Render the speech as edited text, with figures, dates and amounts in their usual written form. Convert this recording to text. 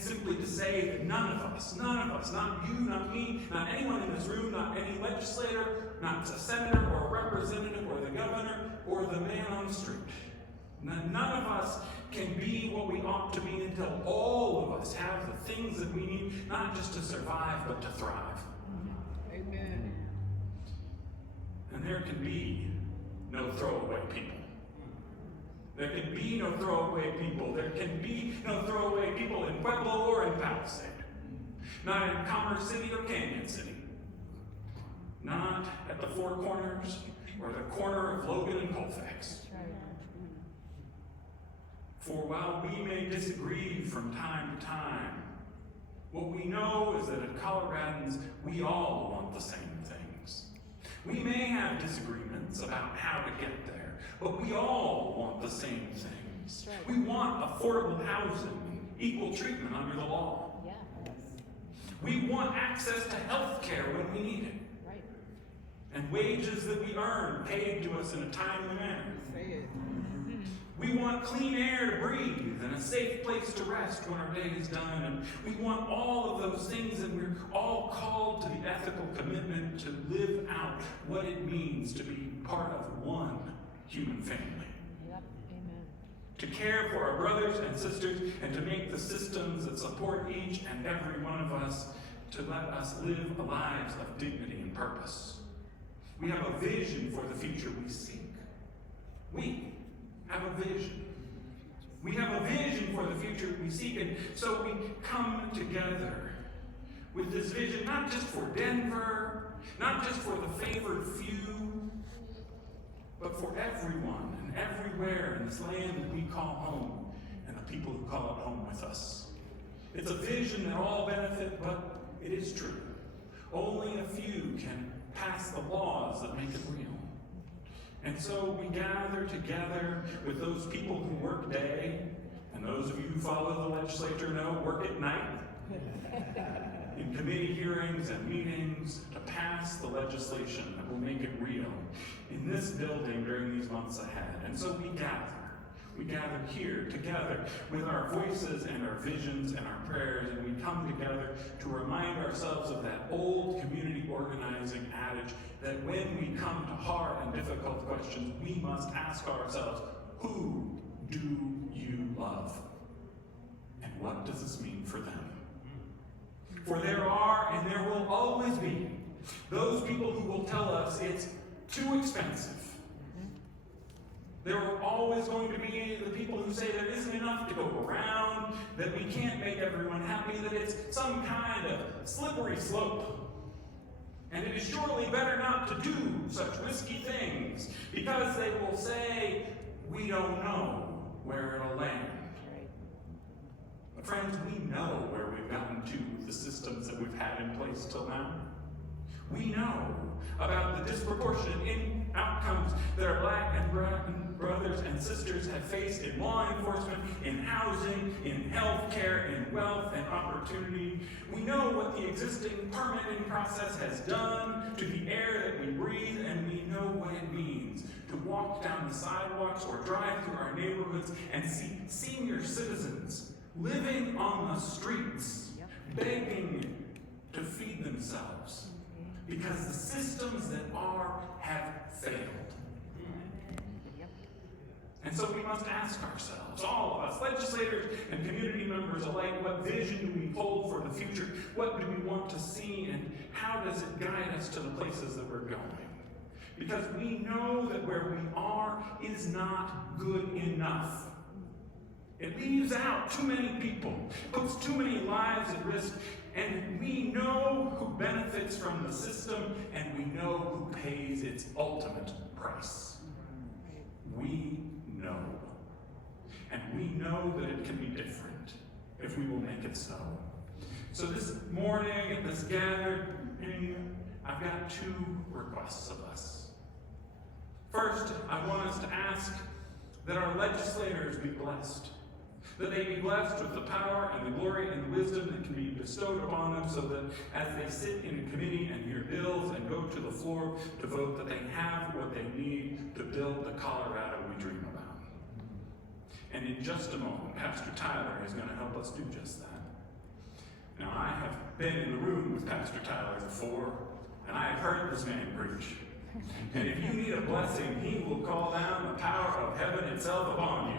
simply to say that none of us, not you, not me, not anyone in this room, not any legislator, not a senator or a representative or the governor or the man on the street, none of us can be what we ought to be until all of us have the things that we need, not just to survive, but to thrive. Amen. And there can be no throwaway people. There can be no throwaway people. There can be no throwaway people in Pueblo or in Palisade. Not in Commerce City or Canyon City. Not at the Four Corners or the corner of Logan and Colfax. For while we may disagree from time to time, what we know is that as Coloradans, we all want the same things. We may have disagreements about how to get there, but we all want the same things. We want affordable housing, equal treatment under the law. Yeah. We want access to health care when we need it. Right. And wages that we earn paid to us in a timely manner. Say it. We want clean air to breathe and a safe place to rest when our day is done. And we want all of those things, and we're all called to the ethical commitment to live out what it means to be part of one human family. Yep. Amen. To care for our brothers and sisters and to make the systems that support each and every one of us to let us live lives of dignity and purpose. We have a vision for the future we seek. We have a vision. We have a vision for the future we seek, and so we come together with this vision, not just for Denver, not just for the favored few, but for everyone and everywhere in this land that we call home, and the people who call it home with us. It's a vision that all benefit, but it is true. Only a few can pass the laws that make it real. And so we gather together with those people who work day, and those of you who follow the legislature know work at night, in committee hearings and meetings to pass the legislation that will make it real in this building during these months ahead. And so we gather. We gather here together with our voices and our visions and our prayers, and we come together to remind ourselves of that old community organizing adage that when we come to hard and difficult questions, we must ask ourselves, who do you love? And what does this mean for them? For there are and there will always be those people who will tell us it's too expensive. There are always going to be the people who say there isn't enough to go around, that we can't make everyone happy, that it's some kind of slippery slope. And it is surely better not to do such risky things, because they will say, we don't know where it'll land. But friends, we know where we've gotten to with the systems that we've had in place till now. We know about the disproportionate outcomes that our black and brown brothers and sisters have faced in law enforcement, in housing, in health care, in wealth and opportunity. We know what the existing permitting process has done to the air that we breathe, and we know what it means to walk down the sidewalks or drive through our neighborhoods and see senior citizens living on the streets, begging to feed themselves, because the systems that are have failed. And so we must ask ourselves, all of us, legislators and community members alike, what vision do we hold for the future? What do we want to see, and how does it guide us to the places that we're going? Because we know that where we are is not good enough. It leaves out too many people, puts too many lives at risk, and we know who benefits from the system, and we know who pays its ultimate price. We know. And we know that it can be different if we will make it so. So this morning at this gathering, I've got two requests of us. First, I want us to ask that our legislators be blessed. That they be blessed with the power and the glory and the wisdom that can be bestowed upon them, so that as they sit in a committee and hear bills and go to the floor to vote, that they have what they need to build the Colorado we dream about. And in just a moment, Pastor Tyler is going to help us do just that. Now, I have been in the room with Pastor Tyler before, and I have heard this man preach. And if you need a blessing, he will call down the power of heaven itself upon you.